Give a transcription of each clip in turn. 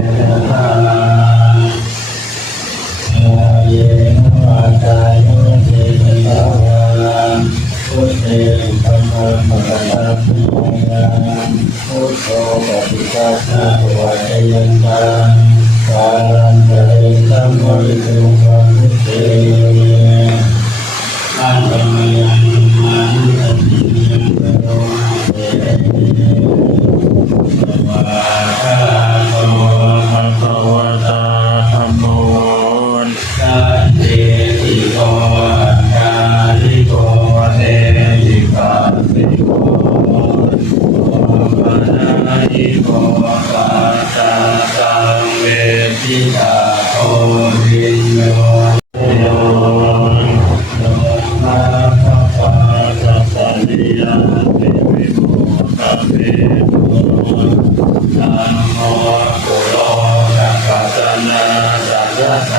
น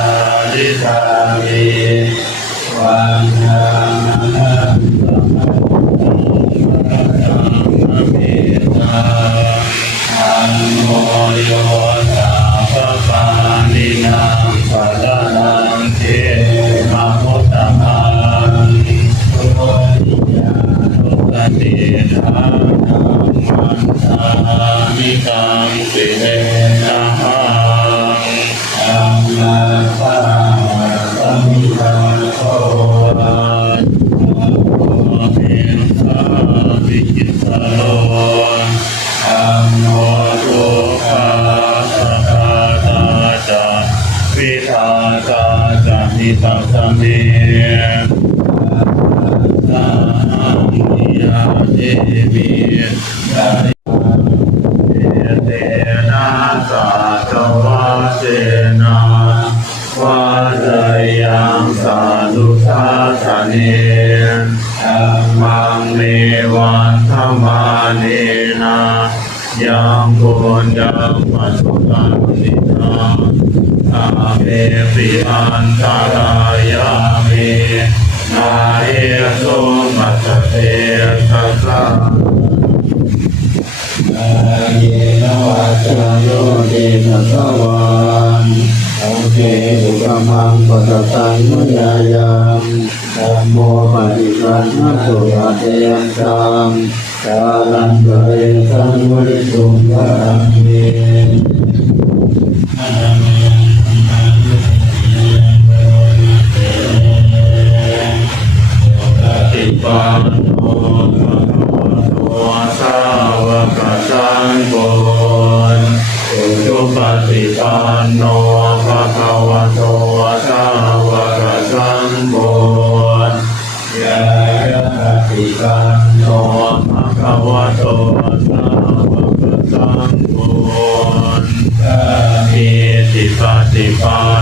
าลิทามิวันานะสัมมาสัมพุทธัสสะอันโมโยสัพพปานินาปัสสนังเทมะพุทธังสุติยานุสติทานังมันตามิตังสิเโลอัมโนตุคาสะคาตาจาวิทาตาจานิตัสสะเมสามิยาเท ปิอันตารายามินาเอโสมัตเตสัสสะอาเยนวาจโยเดนสวานโอเคอุกมังปัสสังมุญายังธัมโมปฏิปันนะสุอาเตยังตังกาลันเตเรสังมุริสุงพรังเม ปันโนภะคะวะโตสาวกสังโฆสุจุปฏิปันโนภะคะวะโตสาวกสังโฆยะปฏิปันโนภะคะวะโตสาวกสังโฆกามิติปฏิปัน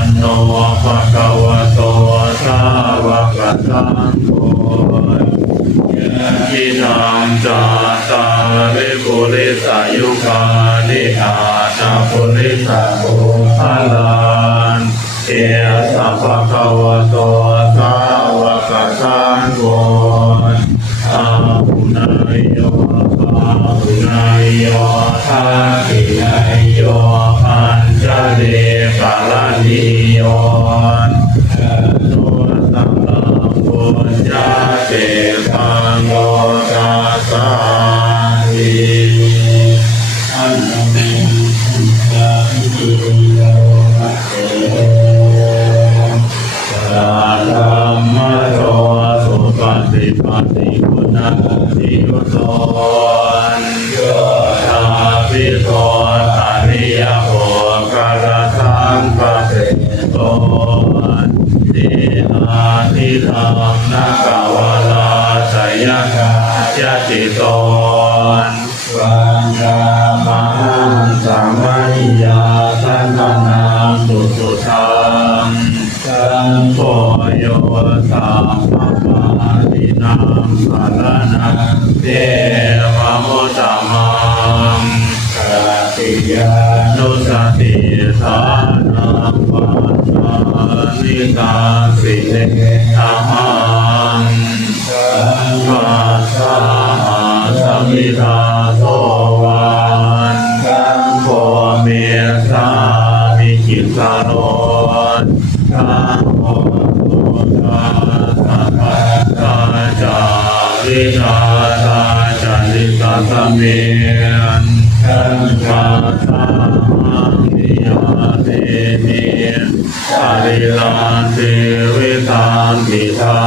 นังจาตาริปุริสายุคานิอาณาปุริสาโภคาลานเอสัพพะคะวะโต ยุตโตโยธาปิโตอริยโภคาราสังปะเตโตเดอาทิธรรมนกาวาลาสยก สานังปัสสานิตาสิธรรมังสัสสะสมิทาโสวันโฆเมสาสโลกาโมตุตาสัพพะตาจาริตาตาจาริตาสเมี สาริลาเทวิตานติทา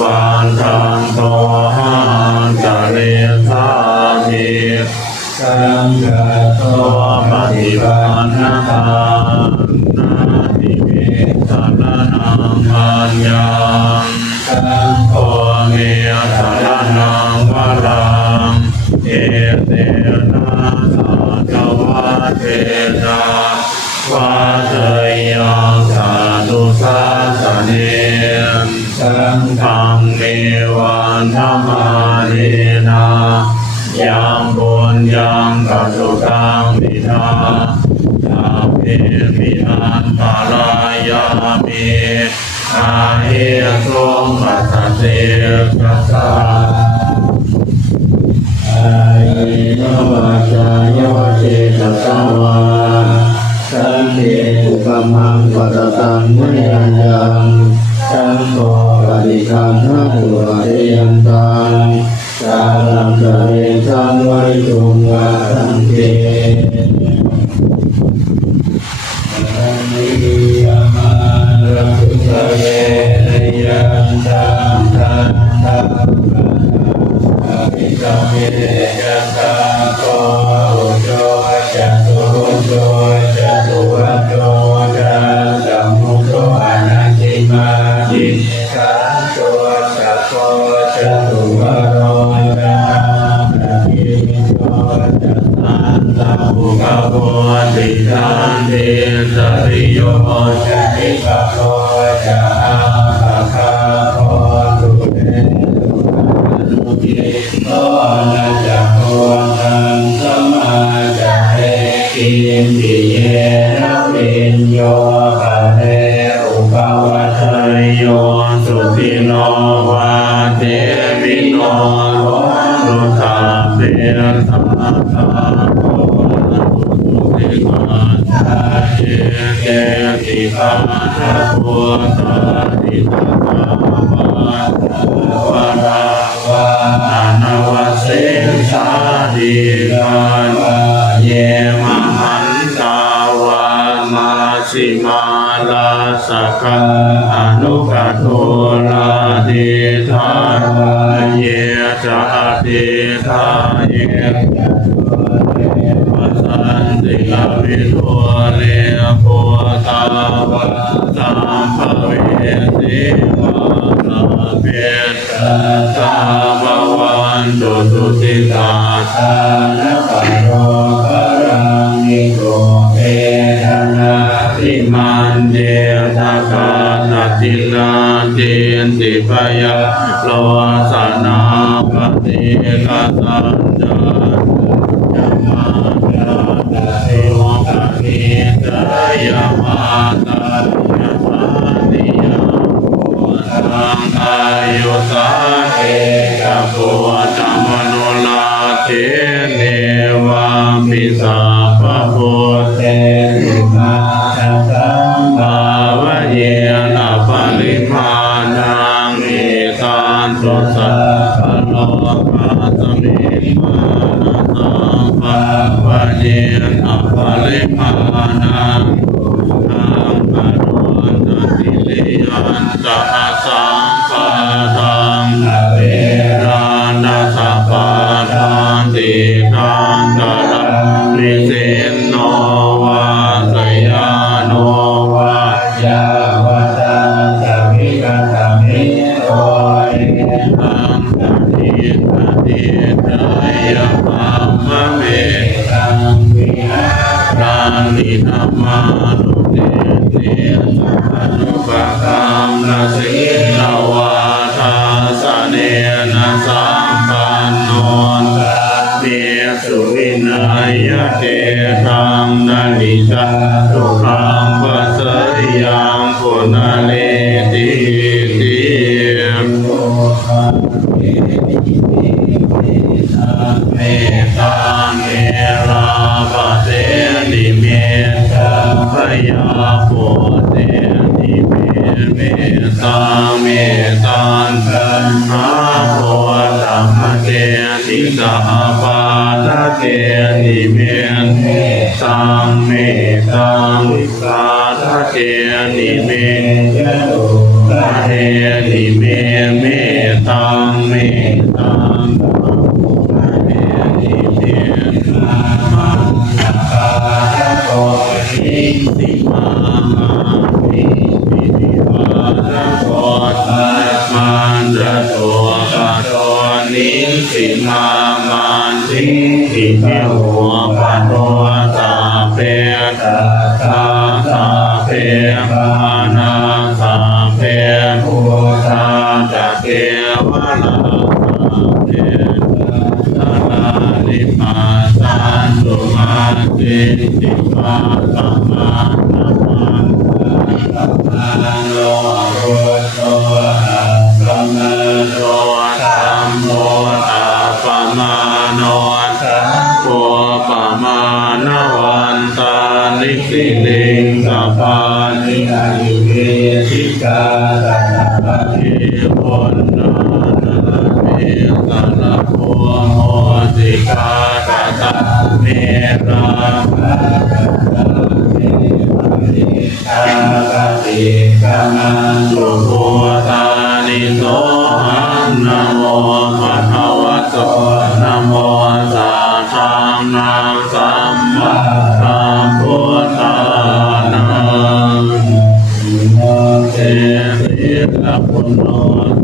วานทันโตหานจาริธามิสังฆโตปฏิปันนาทานาติเมตานา ธรรมาเนนายังบุญยังกัจจุตังมิทาตาเพมิอันตารายามิอาเอโสมัสสะเตกัสสะอายิโนวัจายวัจเจตสวาสันติอุปมังปัตตังมุนิยังสัง ปฏิคันธตุอะเรยันตังจาลังสะเรสังวริตุงวาสังเกอันนิยมาระสุสะเวรยันตังทันตังอาภิกาเม ภะเรอุปวัตทยโยสุขิโนวาเทมิโนสุตาเปสัมมาทาโกตุติมาตาเจเกติปานะพุทธาติตาภาวะวะวะอานาวเสสาดิกานเย กะอนุกโทลาดิทานเยจะติทาเยปัสสันติลาวิโทเลโพตาวะสัมภเวสิมาตาเปตตาภวันตุสุติตาทานะปะโรกะรังนิโกเอทนาติมันเด ทากาตติลาเจนติปยาลวาสนาปฏิกาสันจาตุยมาตาเทวกะนิตยามาตา on ติสิมาตา นาสัมมาสัมพุทธานังเตสิลปุณโน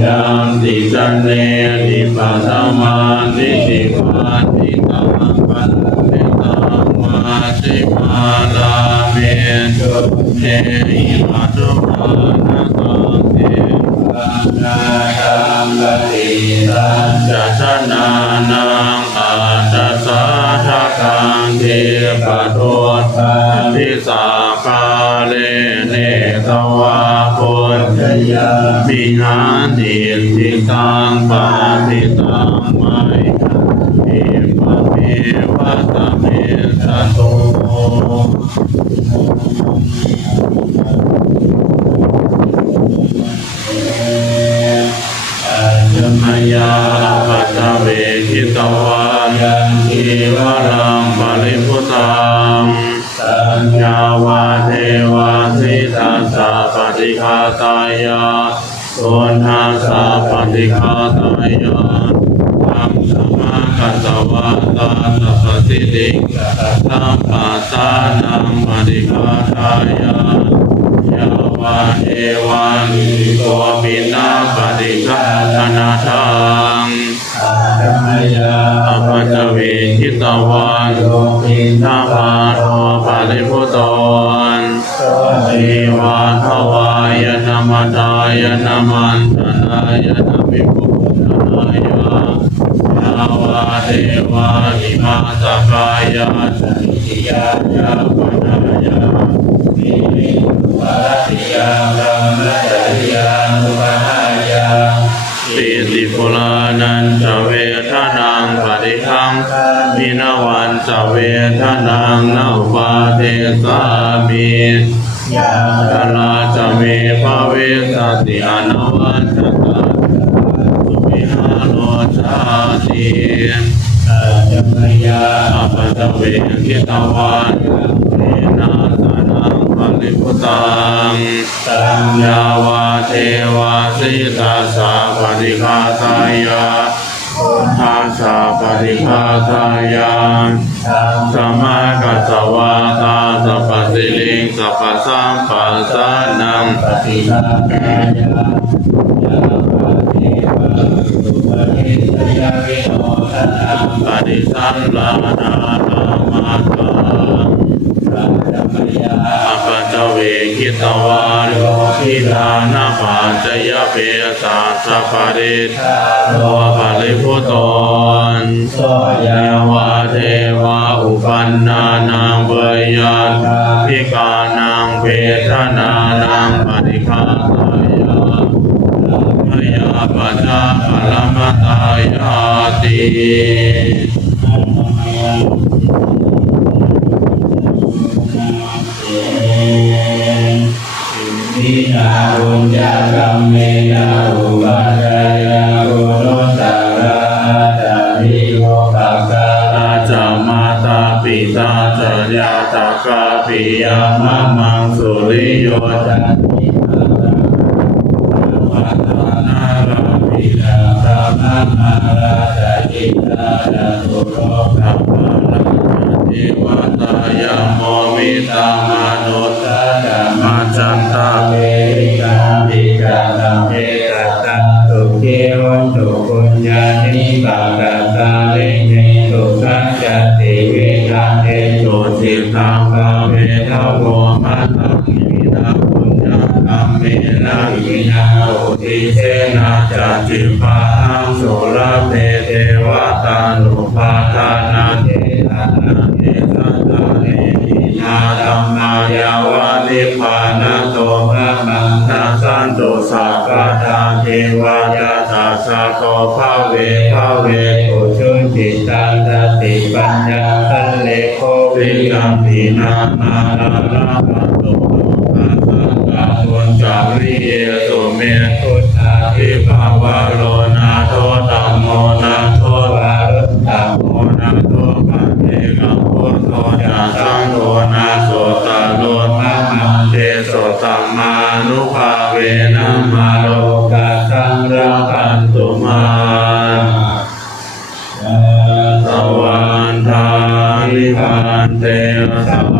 ยันติสันเนติปัสมาติติมาติตังปันติตังมาติมานาเมตุเนหิมาตุมานตัเตปัญญาตังกติตังจัสนานังอาจัสสะทังเทปะโทสันติสา ตวาปุจจยาปินาติติตังปาติตางไมทันติปะเมวะตะเม นาปฏิฆาตนาทังอาธรรมยาอปัจจเวทิตวันโยมินนาภาโรปาริพุตนโสสีวาทวายนามาตายนามันตนายนามิพุทธนายายาวาเทวานิมาตกายาสันติยายาปนายามิมิวาติยาลัมมะ จริยานุปหายาปิติปุรานันจะเวทนังปฏิคังมินวันจะเวทนังนาอุปาเทสามิยาตลาจะเมภาเวสติอนวัชตาสุวิหาโลชาติอาธรรมยาอาปตะเวกิตวันเนนาส นังปริพุตังตังยาวาเทวาสิตาสาปฏิฆาตายาทัสสะปฏิฆาตายาธัมสมากัสสวาตาสัพพสิลิงสัพพสัมปัสสานังปฏิฆากายายาวาเทวะสุปฏิสยาวิโนทนังปฏิสัมลานานามาตังอาธรรมยาอ ปัจเวกิตวาโลกิลานาปัจยเปสาสะปริทข้าโลโลปริพุตนโสยายาวาเทวาอุปันนานังเบยานพิกานังเวทนานังปฏิฆาตายาพยาปัจจาปรมตายาติ ปิยามะมังสุริโยจันนติมานาราปิตาพระมมาราจิตาดาตุโรสัพพะลังเทวตายาโมมิตามนุตตามาจันตาเวริกาปิกาตาเมตตาตุเกวันตุปุญญานิบาตตา นะอินาโอติเสนาจัติปาหังสุรเปเทวตานุปาทานาเทนะนาเทสัตตาเนมินาธัมมายาวานิพานะโตภะมังนาสันโตสัพพะทาเทวายาตาสะโตภะเวภะเวโอตุชุนติตังสติปัญญาทันเลโควิกัมปีนานาลาลาปัตโตภะ สาตุนจาริเยสุเมพุทธาทิภาวะโลนาโทตัมโมนาโทวารุตตาโมนาโทปัจเจกพุทโธจาสังโฆนาโสตโลมามังเตโสตัมมานุภาเวนะมาโลกาสังรากัคันตุมาสวันทาลิพันเตสัพ